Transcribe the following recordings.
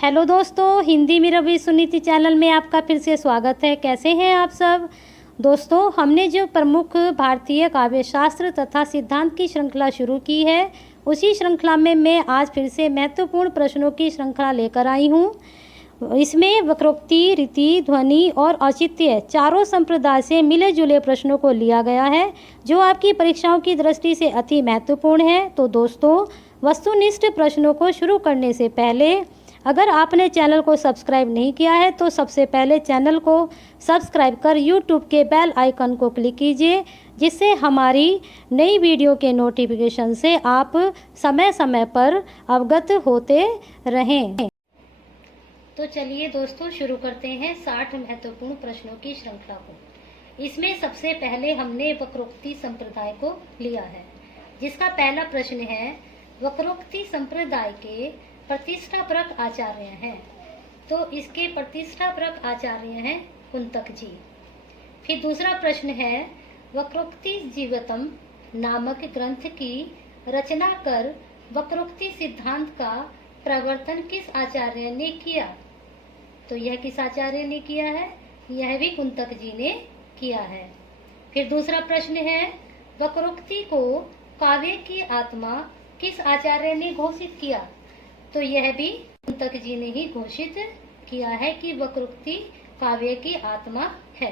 Hello दोस्तों, हिंदी में Ravi Suniti channel में आपका फिर से स्वागत है। कैसे हैं आप सब दोस्तों। हमने जो प्रमुख भारतीय काव्य शास्त्र तथा सिद्धांत की श्रृंखला शुरू की है, उसी श्रृंखला में मैं आज फिर से महत्वपूर्ण प्रश्नों की श्रृंखला लेकर आई हूँ। इसमें वक्रोक्ति, रीति, ध्वनि और औचित्य चारों संप्रदाय से मिले जुले प्रश्नों को लिया गया है, जो आपकी परीक्षाओं की दृष्टि से अति महत्वपूर्ण है। तो दोस्तों, वस्तुनिष्ठ प्रश्नों को शुरू करने से पहले अगर आपने चैनल को सब्सक्राइब नहीं किया है तो सबसे पहले चैनल को सब्सक्राइब कर यूट्यूब के बेल आइकन को क्लिक कीजिए, जिससे हमारी नई वीडियो के नोटिफिकेशन से आप समय समय पर अवगत होते रहें। तो चलिए दोस्तों, शुरू करते हैं 60 महत्वपूर्ण प्रश्नों की श्रृंखला को। इसमें सबसे पहले हमने वक्रोक्ति संप्रदाय को लिया है, जिसका पहला प्रश्न है, वक्रोक्ति संप्रदाय के प्रतिष्ठापरक आचार्य हैं। तो इसके प्रतिष्ठापरक आचार्य हैं कुंतक जी। फिर दूसरा प्रश्न है, वक्रोक्ति जीवतम नामक ग्रंथ की रचना कर वक्रोक्ति सिद्धांत का प्रवर्तन किस आचार्य ने किया। तो यह किस आचार्य ने किया है, यह भी कुंतक जी ने किया है। फिर दूसरा प्रश्न है, वक्रोक्ति को काव्य की आत्मा किस आचार्य ने घोषित किया। तो यह भी कुंतक जी ने ही घोषित किया है कि वक्रोक्ति काव्य की आत्मा है।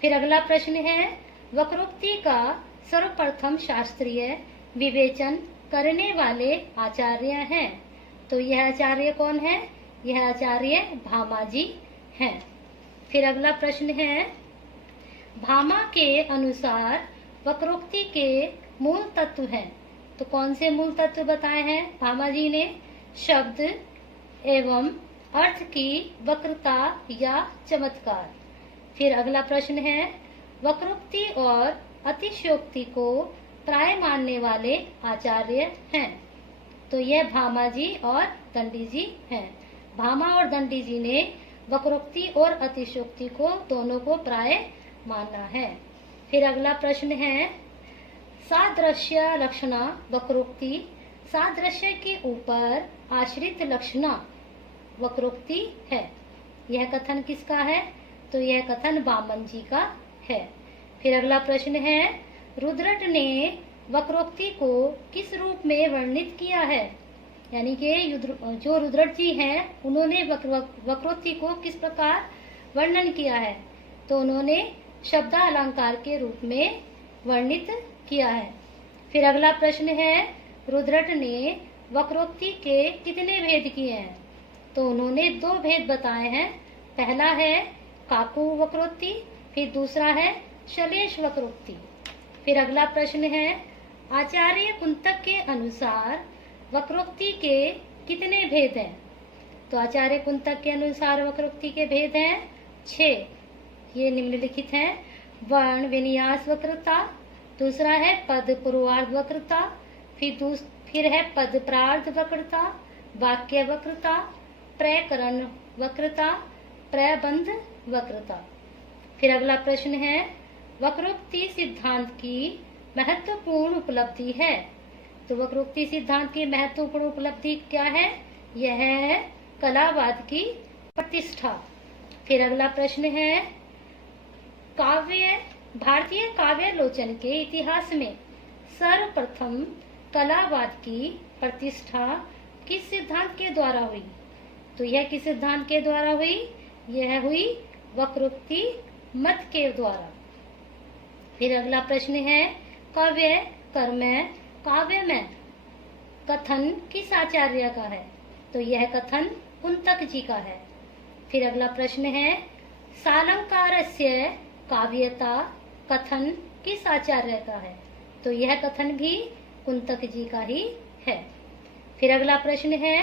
फिर अगला प्रश्न है, वक्रोक्ति का सर्वप्रथम शास्त्रीय विवेचन करने वाले आचार्य हैं। तो यह आचार्य कौन है, यह आचार्य भामा जी हैं। फिर अगला प्रश्न है, भामा के अनुसार वक्रोक्ति के मूल तत्व हैं। तो कौन से मूल तत्व बताए हैं भामा जी ने, शब्द एवं अर्थ की वक्रता या चमत्कार। फिर अगला प्रश्न है, वक्रोक्ति और अतिशयोक्ति को प्राय मानने वाले आचार्य हैं। तो यह भामा जी और दंडी जी हैं। भामा और दंडी जी ने वक्रोक्ति और अतिशयोक्ति को दोनों को प्राय माना है। फिर अगला प्रश्न है, सादृश्य लक्षणा वक्रोक्ति, सादृश्य के ऊपर आश्रित लक्षणा वक्रोक्ति है। यह कथन किसका है, तो यह कथन वामन जी का है। फिर अगला प्रश्न है, रुद्रट ने वक्रोक्ति को किस रूप में वर्णित किया है। यानी कि जो रुद्रट जी हैं, उन्होंने वक्रोक्ति को किस प्रकार वर्णन किया है। तो उन्होंने शब्दालंकार के रूप में वर्णित किया है। फिर अगला प्रश्न है, रुद्रट ने वक्रोक्ति के कितने भेद किए हैं। तो उन्होंने 2 भेद बताए हैं। पहला है काकु वक्रोक्ति, फिर दूसरा है शलेश वक्रोक्ति। फिर अगला प्रश्न है, आचार्य कुंतक के अनुसार वक्रोक्ति के कितने भेद हैं। तो आचार्य कुंतक के अनुसार वक्रोक्ति के भेद हैं 6। ये निम्नलिखित हैं, वर्ण विन्यास वक्रता, दूसरा है पद पूर्वार्ध वक्रता, फिर है पद प्रार्ध वक्रता, वाक्य वक्रता, प्रकरण वक्रता, प्रबंध वक्रता। फिर अगला प्रश्न है, वक्रोक्ति सिद्धांत की महत्वपूर्ण उपलब्धि है। तो वक्रोक्ति सिद्धांत की महत्वपूर्ण उपलब्धि क्या है, यह है कलावाद की प्रतिष्ठा। फिर अगला प्रश्न है, भारतीय काव्यालोचन के इतिहास में सर्वप्रथम कलावाद की प्रतिष्ठा किस सिद्धांत के द्वारा हुई। तो यह किस सिद्धांत के द्वारा हुई, यह हुई वक्रोक्ति मत के द्वारा। फिर अगला प्रश्न है, काव्य कर्म काव्य में कथन किस आचार्य का है। तो यह कथन कुंतक जी का है। फिर अगला प्रश्न है, सालंकारस्य काव्यता कथन किस आचार्य का है। तो यह कथन भी कुंतक जी का ही है। फिर अगला प्रश्न है,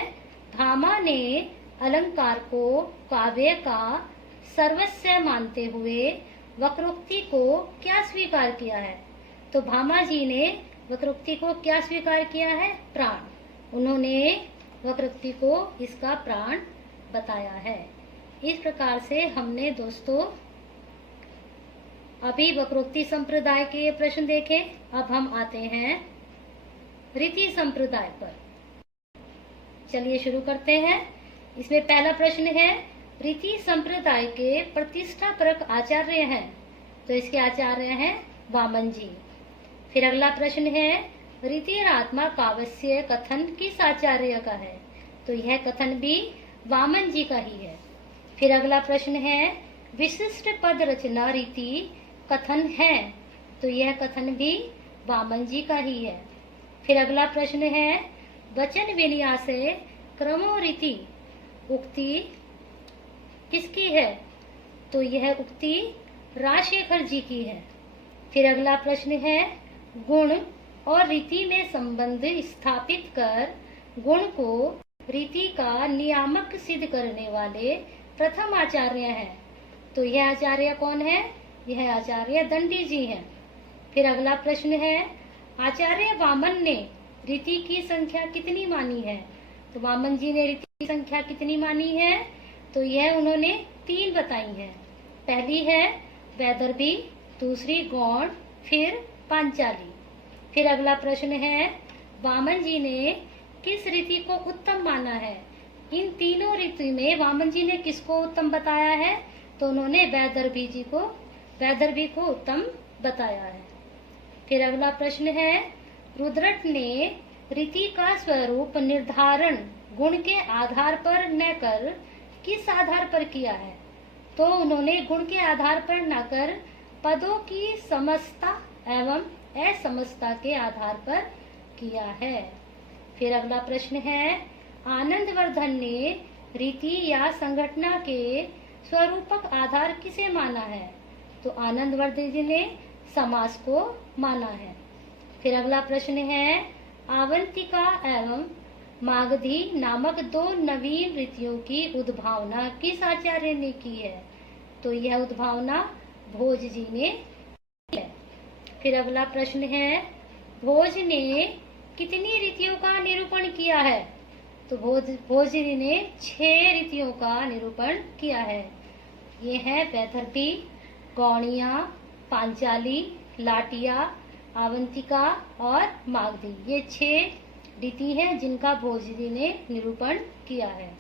भामा ने अलंकार को काव्य का सर्वस्व मानते हुए वक्रोक्ति को क्या स्वीकार किया है। तो भामा जी ने वक्रोक्ति को क्या स्वीकार किया है, प्राण। उन्होंने वक्रोक्ति को इसका प्राण बताया है। इस प्रकार से हमने दोस्तों अभी वक्रोक्ति संप्रदाय के प्रश्न देखे। अब हम आते हैं रीति संप्रदाय पर। चलिए शुरू करते हैं। इसमें पहला प्रश्न है, रीति संप्रदाय के प्रतिष्ठापरक आचार्य हैं, तो इसके आचार्य हैं वामन जी। फिर अगला प्रश्न है, रीतिरात्मा काव्य कथन किस आचार्य का है, तो यह कथन भी वामन जी का ही है। फिर अगला प्रश्न है, विशिष्ट पद रचना रीति कथन है, तो यह कथन भी वामन जी का ही है। फिर अगला प्रश्न है, वचन विन्यास क्रमो रीति उक्ति किसकी है, तो यह उक्ति राजशेखर जी की है। फिर अगला प्रश्न है, गुण और रीति में संबंध स्थापित कर गुण को रीति का नियामक सिद्ध करने वाले प्रथम आचार्य हैं, तो यह आचार्य कौन है, यह आचार्य दंडी जी हैं। फिर अगला प्रश्न है, आचार्य वामन ने रीति की संख्या कितनी मानी है, तो वामन जी ने रीति की संख्या कितनी मानी है, तो यह उन्होंने 3 बताई है। पहली है वैदर्भी, दूसरी गौड़, फिर पांचाली। फिर अगला प्रश्न है, वामन जी ने किस रीति को उत्तम माना है, इन तीनों रीति में वामन जी ने किसको उत्तम बताया है, तो उन्होंने वैदर्भी को उत्तम बताया है। फिर अगला प्रश्न है, रुद्रट ने रीति का स्वरूप निर्धारण गुण के आधार पर न कर किस आधार पर किया है, तो उन्होंने गुण के आधार पर न कर पदों की समता एवं असमता के आधार पर किया है। फिर अगला प्रश्न है, आनंदवर्धन ने रीति या संघटना के स्वरूपक आधार किसे माना है, तो आनंदवर्धन जी ने समास को माना है। फिर अगला प्रश्न है, आवंतिका एवं मागधी नामक 2 नवीन रीतियों की उद्भावना किस आचार्य ने की है, तो यह उद्भावना भोज जी ने की है। फिर अगला प्रश्न है, भोज ने कितनी रीतियों का निरूपण किया है, तो भोज जी ने 6 रीतियों का निरूपण किया है। ये है वैदर्भी, गौड़िया, पांचाली, लाटिया, आवंतिका और मागधी। ये 6 रीति हैं जिनका भोज जी ने निरूपण किया है।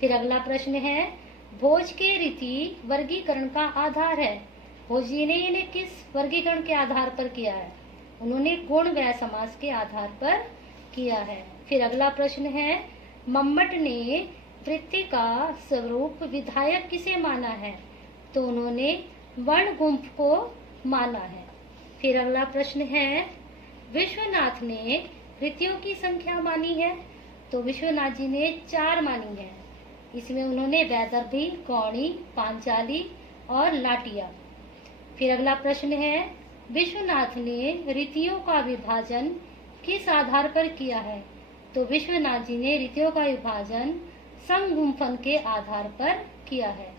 फिर अगला प्रश्न है, भोज के रीति वर्गीकरण का आधार है, भोज जी ने इन्हें किस वर्गीकरण के आधार पर किया है, उन्होंने गुण व समास के आधार पर किया है। फिर अगला प्रश्न है, मम्मट ने वृत्ति का स्वरूप विधायक किसे माना है, तो उन्होंने वर्ण गुंफ को माना है। फिर अगला प्रश्न है, विश्वनाथ ने रीतियों की संख्या मानी है, तो विश्वनाथ जी ने 4 मानी है। इसमें उन्होंने वैदर्भी, गौड़ी, पांचाली और लाटिया। फिर अगला प्रश्न है, विश्वनाथ ने रीतियों का विभाजन किस आधार पर किया है, तो विश्वनाथ जी ने रीतियों का विभाजन संगुम्फन के आधार पर किया है।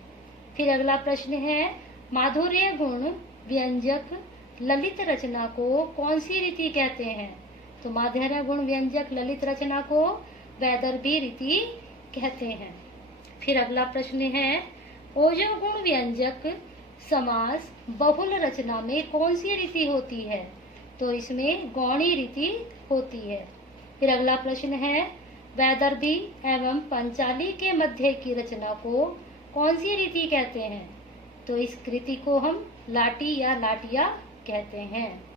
फिर अगला प्रश्न है, माधुर्य गुण व्यंजक ललित रचना को कौन सी रीति कहते हैं, तो माधुर्य गुण व्यंजक ललित रचना को वैदर्भी रीति कहते हैं। फिर अगला प्रश्न है, ओजो गुण व्यंजक समास बहुल रचना में कौन सी रीति होती है, तो इसमें गौणी रीति होती है। फिर अगला प्रश्न है, वैदर्भी एवं पंचाली के मध्य की रचना को कौन सी रीति कहते हैं, तो इस रीति को हम लाटी या लाटिया कहते हैं।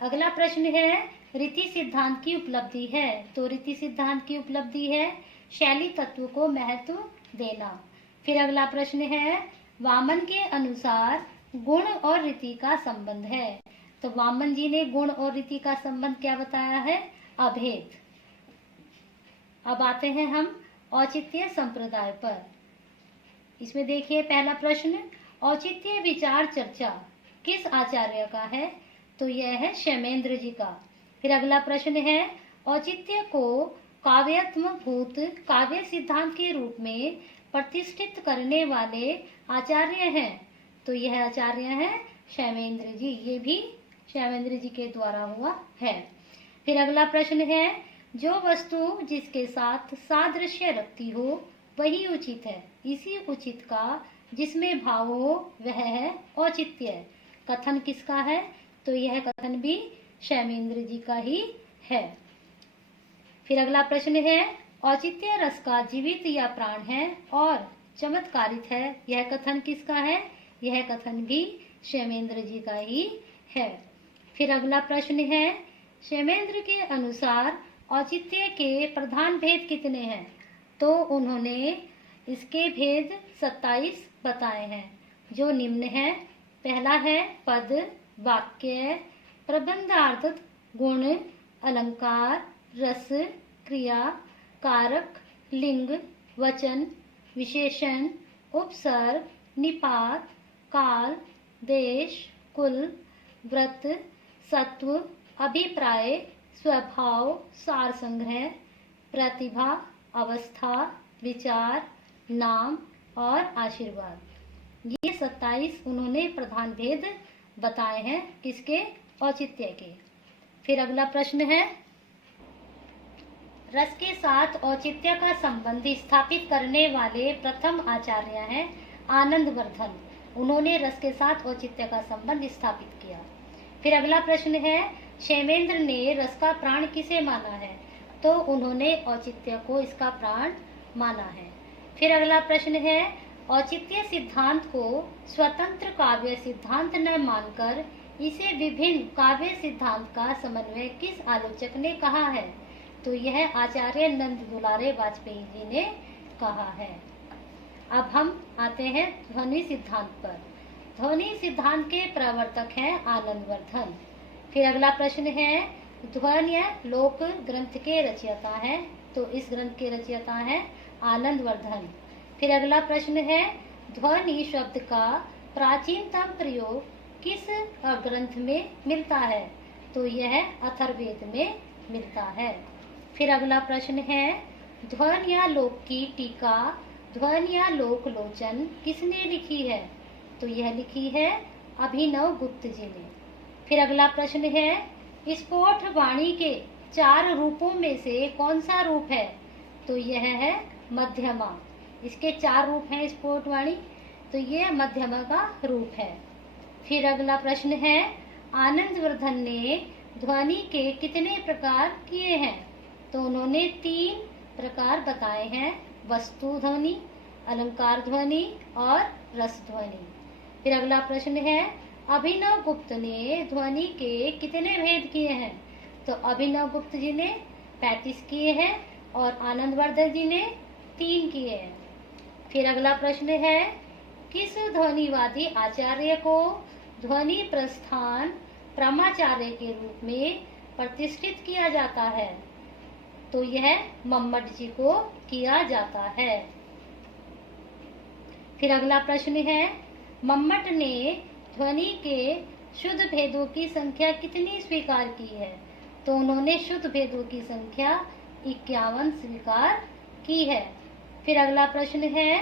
अगला प्रश्न है, रीति सिद्धांत की उपलब्धि है, तो रीति सिद्धांत की उपलब्धि है शैली तत्व को महत्व देना। फिर अगला प्रश्न है, वामन के अनुसार गुण और रीति का संबंध है, तो वामन जी ने गुण और रीति का संबंध क्या बताया है, अभेद। अब आते हैं हम औचित्य संप्रदाय पर। इसमें देखिए पहला प्रश्न, औचित्य विचार चर्चा किस आचार्य का है, तो यह है क्षेमेंद्र जी का। फिर अगला प्रश्न है, औचित्य को काव्यात्म भूत काव्य सिद्धांत के रूप में प्रतिष्ठित करने वाले आचार्य हैं, तो यह आचार्य है क्षेमेंद्र जी, ये भी क्षेमेंद्र जी के द्वारा हुआ है। फिर अगला प्रश्न है, जो वस्तु जिसके साथ सादृश्य रखती हो वही उचित है, इसी उचित का जिसमें भाव हो वह है औचित्य। कथन किसका है, तो यह कथन भी क्षेमेंद्र जी का ही है। फिर अगला प्रश्न है, औचित्य रस का जीवित या प्राण है और चमत्कारित है, यह कथन किसका है? यह कथन भी क्षेमेंद्र जी का ही है। फिर अगला प्रश्न है, क्षेमेंद्र के अनुसार औचित्य के प्रधान भेद कितने हैं? तो उन्होंने इसके भेद 27 बताए हैं, जो निम्न है। पहला है पद, वाक्य, प्रबंधार्थ, गुण, अलंकार, रस, क्रिया, कारक, लिंग, वचन, विशेषण, उपसर्ग, निपात, काल, देश, कुल, व्रत, सत्व, अभिप्राय, स्वभाव, सार संग्रह, प्रतिभा, अवस्था, विचार, नाम और आशीर्वाद। ये 27 उन्होंने प्रधान भेद बताए हैं किसके? औचित्य के। फिर अगला प्रश्न है, रस के साथ औचित्य का संबंध स्थापित करने वाले प्रथम आचार्य हैं आनंदवर्धन। उन्होंने रस के साथ औचित्य का संबंध स्थापित किया। फिर अगला प्रश्न है, क्षेमेंद्र ने रस का प्राण किसे माना है? तो उन्होंने औचित्य को इसका प्राण माना है। फिर अगला प्रश्न है, औचित्य सिद्धांत को स्वतंत्र काव्य सिद्धांत न मानकर इसे विभिन्न काव्य सिद्धांत का समन्वय किस आलोचक ने कहा है? तो यह आचार्य नंद दुलारे वाजपेयी जी ने कहा है। अब हम आते हैं ध्वनि सिद्धांत पर। ध्वनि सिद्धांत के प्रवर्तक हैं आनंदवर्धन। फिर अगला प्रश्न है, ध्वन्य लोक ग्रंथ के रचयिता हैं, तो इस ग्रंथ के रचयिता हैं आनंदवर्धन। फिर अगला प्रश्न है, ध्वनि शब्द का प्राचीनतम प्रयोग किस ग्रंथ में मिलता है? तो यह अथर्ववेद में मिलता है। फिर अगला प्रश्न है, ध्वन्यालोक की टीका ध्वन्यालोक लोचन किसने लिखी है? तो यह लिखी है अभिनव गुप्त जी ने। फिर अगला प्रश्न है, स्फोट वाणी के 4 रूपों में से कौन सा रूप है? तो यह है मध्यमा। इसके 4 रूप हैं स्फोट वाणी, तो यह मध्यमा का रूप है। फिर अगला प्रश्न है, आनंदवर्धन ने ध्वनि के कितने प्रकार किए हैं? तो उन्होंने 3 प्रकार बताए हैं, वस्तु ध्वनि, अलंकार ध्वनि और रस ध्वनि। फिर अगला प्रश्न है, अभिनव गुप्त ने ध्वनि के कितने भेद किए हैं? तो अभिनव गुप्त जी ने 35 किए हैं और आनंदवर्धन जी ने 3 किए हैं। फिर अगला प्रश्न है, किस ध्वनिवादी आचार्य को ध्वनि प्रस्थान प्रमाचार्य के रूप में प्रतिष्ठित किया जाता है? तो यह मम्मट जी को किया जाता है। फिर अगला प्रश्न है, मम्मट ने ध्वनि के शुद्ध भेदों की संख्या कितनी स्वीकार की है? तो उन्होंने शुद्ध भेदों की संख्या 51 स्वीकार की है। फिर अगला प्रश्न है,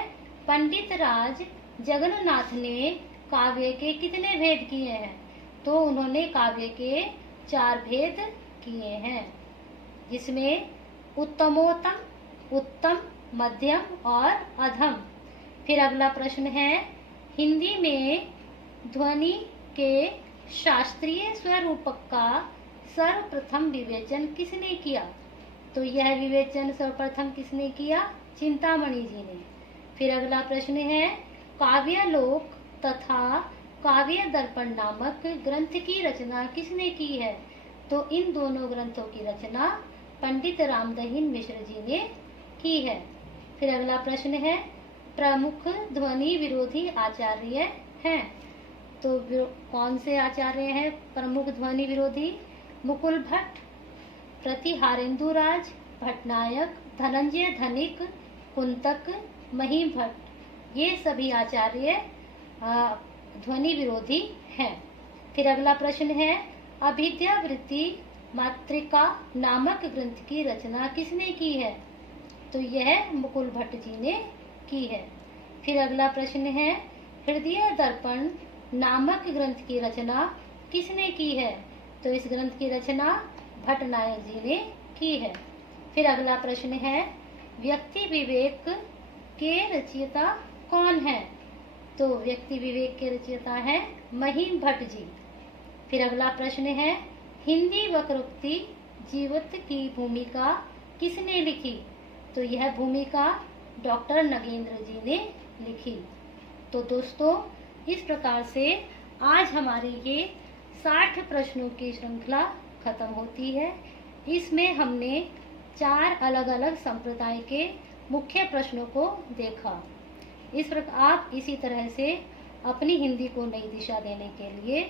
पंडित राज जगन्नाथ ने काव्य के कितने भेद किए हैं? तो उन्होंने काव्य के 4 भेद किए हैं, जिसमें उत्तमोत्तम, उत्तम, मध्यम और अधम। फिर अगला प्रश्न है, हिंदी में ध्वनि के शास्त्रीय स्वरूपक का सर्वप्रथम विवेचन किसने किया? तो यह विवेचन सर्वप्रथम किसने किया? चिंतामणि जी ने। फिर अगला प्रश्न है, काव्यालोक तथा काव्य दर्पण नामक ग्रंथ की रचना किसने की है? तो इन दोनों ग्रंथों की रचना पंडित रामदहीन मिश्र जी ने की है। फिर अगला प्रश्न है, प्रमुख ध्वनि विरोधी आचार्य हैं? तो कौन से आचार्य हैं प्रमुख ध्वनि विरोधी? मुकुल भट्ट, प्रतिहारेंदुराज, भट्टनायक, धनंजय धनिक, कुंतक, महिम भट्ट, ये सभी आचार्य ध्वनि विरोधी हैं। फिर अगला प्रश्न है, अभिद्यावृत्ति मातृका नामक ग्रंथ की रचना किसने की है? तो यह मुकुल भट्ट जी ने की है। फिर अगला प्रश्न है, हृदय दर्पण नामक ग्रंथ की रचना किसने की है? तो इस ग्रंथ की रचना भट्टनायक जी ने की है। फिर अगला प्रश्न है, व्यक्ति विवेक के रचयिता कौन है? तो व्यक्ति विवेक के रचयिता है महिम भट्ट जी। फिर अगला प्रश्न है, हिंदी वक्रोक्ति जीवत की भूमिका किसने लिखी? तो यह भूमिका डॉक्टर नगेंद्र जी ने लिखी। तो दोस्तों, इस प्रकार से आज हमारी ये 60 प्रश्नों की श्रृंखला खत्म होती है। इसमें हमने 4 अलग अलग संप्रदाय के मुख्य प्रश्नों को देखा। इस प्रकार आप इसी तरह से अपनी हिंदी को नई दिशा देने के लिए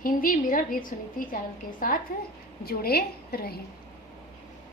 Hindi mirror with Suniti channel के साथ जुड़े रहें।